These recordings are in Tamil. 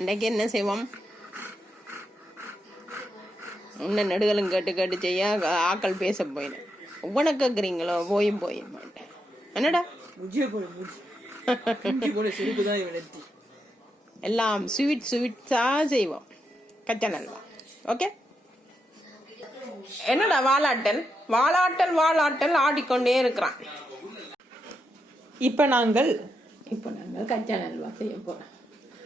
இன்றைக்கு என்ன செய்வோம்? இன்னும் நெடுகளும் கேட்டு கேட்டு செய்ய ஆக்கள் பேச போயிடும். உன கேட்குறீங்களோ? போயும் மாட்டேன். என்னடா எல்லாம் ஸ்வீட்ஸா செய்வோம். கச்சா நல்வா. ஓகே. என்னடா வாலாட்டல் ஆடிக்கொண்டே இருக்கிறான். இப்போ நாங்கள் கச்சா நல்வா செய்ய போறோம்.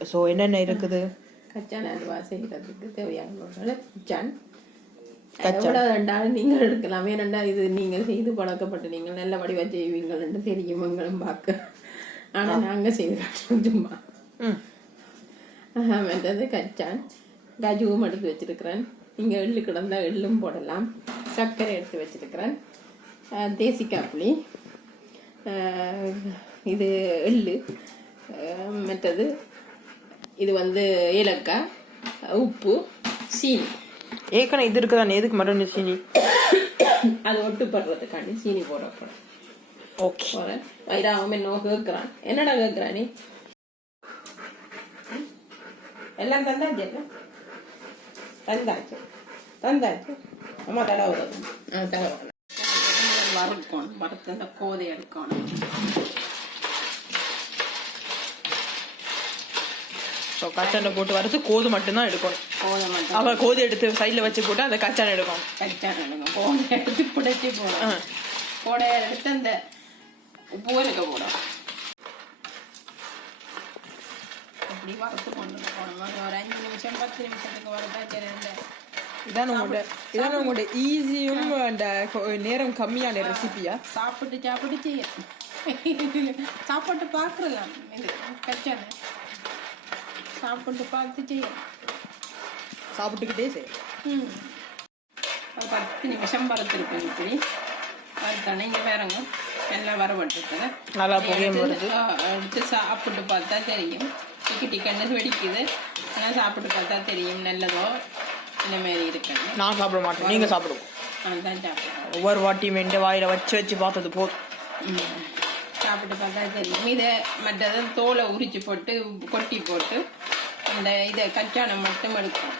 ஸோ என்னென்ன இருக்குது? கச்சா நல்வா செய்யறதுக்கு தேவையான கச்சா ரெண்டாலும் நீங்கள் எடுக்கலாம். ஏனெண்டா இது நீங்கள் செய்து பழக்கப்பட்டு நீங்கள் நல்ல வடிவா செய்வீங்கள்னு தெரியும் எங்களும் பார்க்க. ஆனால் நாங்கள் செய்து காட்டுறோம் சும்மா. மற்றது கச்சான் கஜுவும் எடுத்து வச்சிருக்கிறேன். இங்கே எள்ளு கிடந்தா எள்ளும் போடலாம். சர்க்கரை எடுத்து வச்சிருக்கிறேன். தேசிக்காய் புளி, இது எள்ளு, மற்றது இது ஏலக்காய், உப்பு, சீனி. ஏற்கனவே இது இருக்குதானே, எதுக்கு மட்டன் சீனி? அது ஒட்டுப்படுறதுக்காண்டி சீனி போடப்படும். ஓகே. வைராவும் என்ன கேட்குறான்? என்னடா கேட்குறா நீ? எல்லாம் தந்தாச்சு. அம்மா தடவை வறுக்கணும். வறுத்து அந்த கோதை எடுக்கணும். கச்சானை போட்டு வறுத்து கோது மட்டும்தான் எடுக்கணும். அவன் கோது எடுத்து சைட்ல வச்சு போட்டு அந்த கச்சானை எடுக்கணும். கோதை எடுத்து புடைச்சி போடணும். கோடையை எடுத்து அந்த உப்பு இருக்க போடும். அப்படி வறுத்து கொண்டு போகணும். ஒரு 5 நிமிஷம் 10 நிமிஷத்துக்கு வறுத்தா இதான் உங்களோட ஈஸியும் அந்த நேரம் கம்மியான ரெசிபியா? சாப்பிட்டு செய்ய சாப்பாட்டு பார்க்கலாம். இது கச்சானை சாப்பிட்டு பார்த்து செய்ய சாப்பிட்டுக்கிட்டே செய்ய. ஒரு 10 நிமிஷம் வறுத்துருப்பேன். இப்படி வறுத்தானே இங்கே வேறங்க எல்லாம் வரப்பட்டுருக்கேன். நல்லா புரியும் வருது. எடுத்து சாப்பிட்டு பார்த்தா தெரியும். டிக்கெட்டு வெடிக்குது. ஆனால் சாப்பிட்டு பார்த்தா தெரியும் நல்லதோ இந்த மாதிரி இருக்குன்னு. நான் சாப்பிட மாட்டேன், நீங்கள் சாப்பிடுவோம். அதுதான் சாப்பிடுவோம். ஒவ்வொரு வாட்டியும் எந்த வாயில் வச்சு பார்த்தது போதும். சாப்பிட்டு பார்த்தா தெரியும். இதை மற்றது தோலை உரிச்சு போட்டு கொட்டி போட்டு அந்த இதை கச்சானை மட்டும் எடுக்கும்.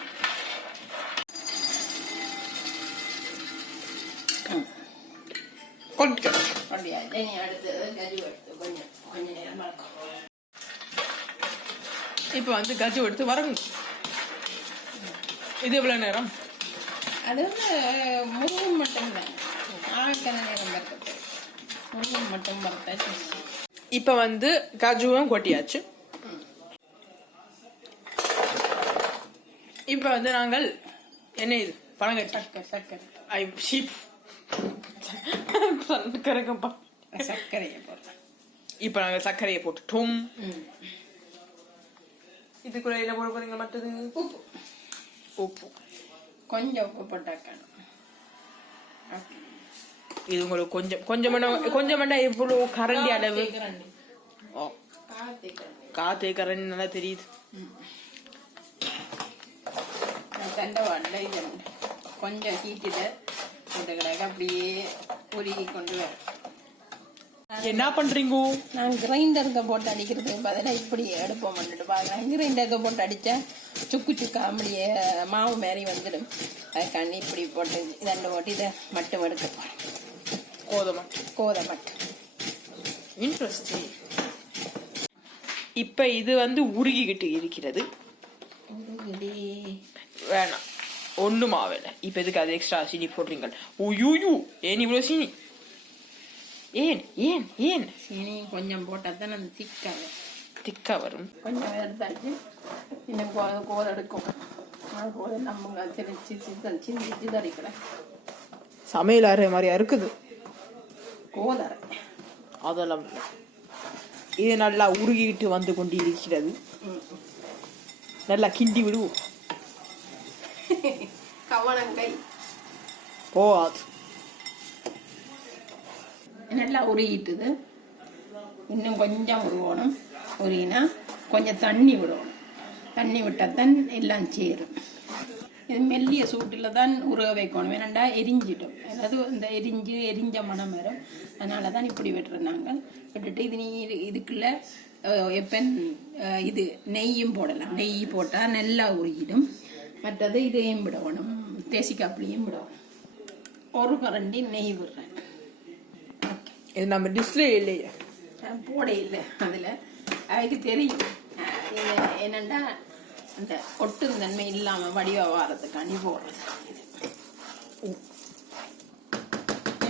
இப்போ கஜு எடுத்து வரணும். இது எவ்வளவு நேரம்? அது முருகன் மட்டும் தான். ஆழ்கன நேரம் வறுத்தது. முருகன் மட்டும் வறுத்தாச்சு. இப்போ கஜுவும் கொட்டியாச்சு. இப்போ நாங்கள் என்ன இது பழங்கட்டி சர்க்கரையை போடுறோம். இப்போ நாங்கள் சர்க்கரையை போட்டுட்டோம். இதுக்குள்ள என்ன போட போறீங்க? மற்றது உப்பு கொஞ்சம் உப்பு போட்டாக்கணும். இது உங்களுக்கு கொஞ்சம் எவ்வளவு கரண்டி அளவு? காத்தே கரண்டி நல்லா தெரியுது. கொஞ்சம் ஹீட்டில் போட்டுக்கிறாங்க. அப்படியே உருகி கொண்டு வர. என்ன பண்றீங்க? நான் கிரைண்டருக்கு போட்டு அடிக்கிறதுக்கு பதிலாக இப்படி எடுப்போம் பண்ணிட்டு பாருங்க. கிரைண்டருக்கு போட்டு அடித்தா சுக்கா அப்படியே மாவு மாரி வந்துடும். அதுக்காண்டி இப்படி போட்டு இதண்டு போட்டு இதை மட்டும் எடுக்க போகிறேன். கோதை மட்டும். இன்ட்ரெஸ்டிங். இப்போ இது உருகிக்கிட்டு இருக்கிறது. வேணாம் ஒண்ணுமா வேலை. இப்போ எதுக்கு அது எக்ஸ்ட்ரா சீனி போடுறீங்க? ஓயூ ஏன் இவ்வளோ சீனி? ஏன் ஏன் ஏன் சீனி கொஞ்சம் போட்டால் தான் அந்த திக்கா வரும். கொஞ்சம் எடுத்தாச்சு. இன்னும் கோதை எடுக்கும். கோதை நம்ம சிந்திச்சு தரிக்கிறேன். சமையல் அறை மாதிரியா இருக்குது கோதரை. அதெல்லாம் இது நல்லா உருகிட்டு கொண்டு இருக்கிறது. நல்லா கிண்டி விடுவோம். கவனங்கை போகாது. நல்லா உருகிட்டுது. இன்னும் கொஞ்சம் உருவணும். உருகினா கொஞ்சம் தண்ணி விடணும். தண்ணி விட்டால் தான் எல்லாம் சேரும். இது மெல்லிய சூட்டில் தான் உருக வைக்கணும். வேணாண்டா எரிஞ்சிடும். அதாவது இந்த எரிஞ்ச மனம் வரும். அதனால தான் இப்படி விட்டுறோம் நாங்கள். விட்டுட்டு இது இதுக்குள்ளே எப்போ இது நெய்யும் போடலாம். நெய் போட்டால் நல்லா உருகிடும். மற்றது இதையும் விடணும், தேசிக்காப்புளியும் விடணும். ஒரு கரண்டி நெய் விடுறேன். இது நம்ம டிஷ்லே இல்லையே, போட இல்லை. அதில் அதுக்கு தெரியும் என்னென்னா அந்த ஒட்டும் தன்மை இல்லாமல் வடிவா வாரத்துக்காண்டி போடுறது.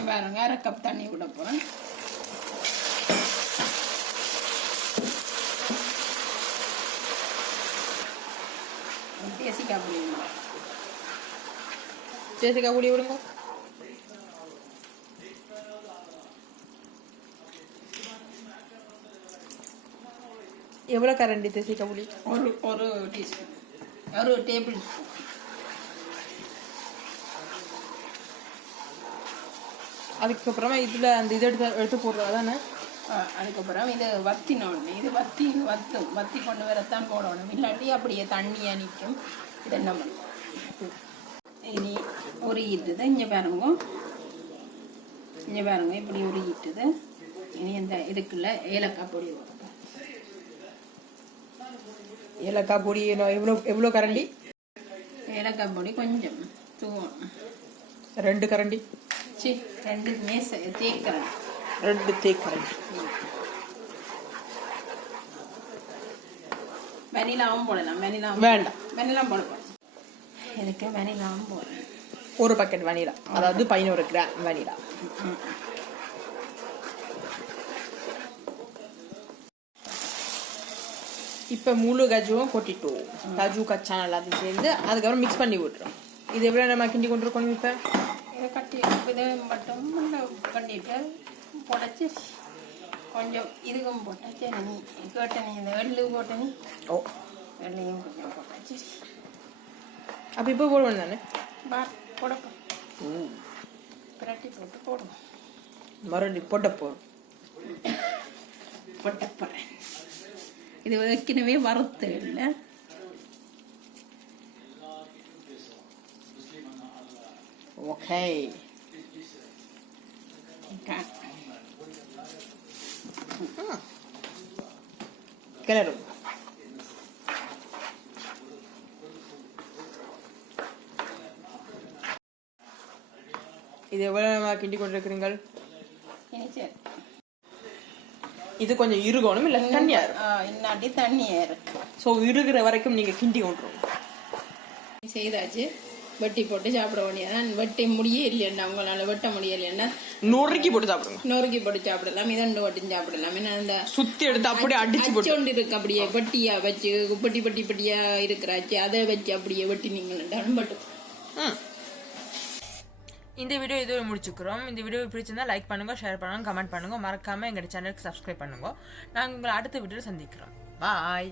பாருங்க, 1/2 கப் தண்ணி விட போகிறேன். தேசிக்காப்புளி விடுங்க. எவ்வளோ கரண்டி தேசிக்காப்புளி? ஒரு டீஸ்பூன், ஒரு டேபிள் ஸ்பூன். அதுக்கப்புறமா இதில் அந்த இதை எடுத்து போடுறதா தானே? அதுக்கப்புறம் இது வத்தினோடனே இது வத்தி கொண்டு வரத்தான் போடணும். இல்லாட்டி அப்படியே தண்ணியாக நிற்கும். இது என்ன பண்ணும்? இனி உருகிட்டுது. இங்கே பாருங்க, இப்படி உருகிட்டுது. இனி இந்த இதுக்குள்ள ஏலக்காய் பொடி வரும். ஏலக்காய் பொடி எவ்வளோ கரண்டி? ஏலக்காய் பொடி கொஞ்சம் தூவணும். 2 கரண்டி. 2 தேக்கரண்டி. 2 தேக்கரண்டி. வெனிலாவும் போடலாம். வேண்டாம், வெனிலா போடலாம். இதுக்கு வெனிலாவும் போடுறேன். 1 பாக்கெட் வெனிலா, அதாவது 11 கிராம் வெனிலா. இப்போ முழு கஜுவும் கொட்டிட்டோம். கஜு கச்சான் எல்லாத்தையும் சேர்ந்து அதுக்கப்புறம் மிக்ஸ் பண்ணி விட்டுறோம். இது எவ்வளோ நம்ம கிண்டி கொண்டு இருக்கணும்? இப்போ இதை கட்டி இதை மட்டும் கட்டிட்டு புடச்சி கொஞ்சம் இதுக்கும் போட்டாச்சு. நீ கேட்ட நீ இந்த வெள்ளு போட்ட நீ வெள்ளையும் கொஞ்சம் போட்டாச்சு. அப்போ இப்போ போடுவேன் தானே? போடப்போம், பிரட்டி போட்டு போடுவோம். மறுபடியும் போட்டப்போம் போட்டப்போறேன். இது ஏற்கனவே வறுத்து இல்லை. ஓகே, கிளறும். இது எவ்வளோ நம்ம கிண்டி கொண்டிருக்கிறீங்கள்? இது கொஞ்சம் இருகணும், இல்லை தண்ணியா இருக்கும்? இன்னாட்டி தண்ணியா இருக்கு. ஸோ இருகிற வரைக்கும் நீங்கள் கிண்டி கொண்டுருவோம். செய்தாச்சு. வெட்டி போட்டு சாப்பிட வேண்டியதான். வெட்டி முடியே இல்லையா உங்களால வெட்ட முடியலைன்னா நொறுக்கி போட்டு சாப்பிடுங்க. நொறுக்கி போட்டு சாப்பிடலாம். இதண்டு வட்டி சாப்பிடலாம். ஏன்னா அந்த சுத்தி எடுத்து அப்படியே அடிச்சு போட்டு இருக்கு. அப்படியே வெட்டியா வச்சு பெட்டியா இருக்கிறாச்சு, அதை வச்சு அப்படியே வெட்டி நீங்கள் பட்டு. இந்த வீடியோ இதோட முடிச்சுக்கிறோம். இந்த வீடியோ பிடிச்சிருந்தா லைக் பண்ணுங்க, ஷேர் பண்ணுங்க, கமெண்ட் பண்ணுங்க. மறக்காம எங்க சேனலுக்கு சப்ஸ்கிரைப் பண்ணுங்க. நாங்கள் உங்களை அடுத்த வீடியோவில் சந்திக்கிறோம். பாய்.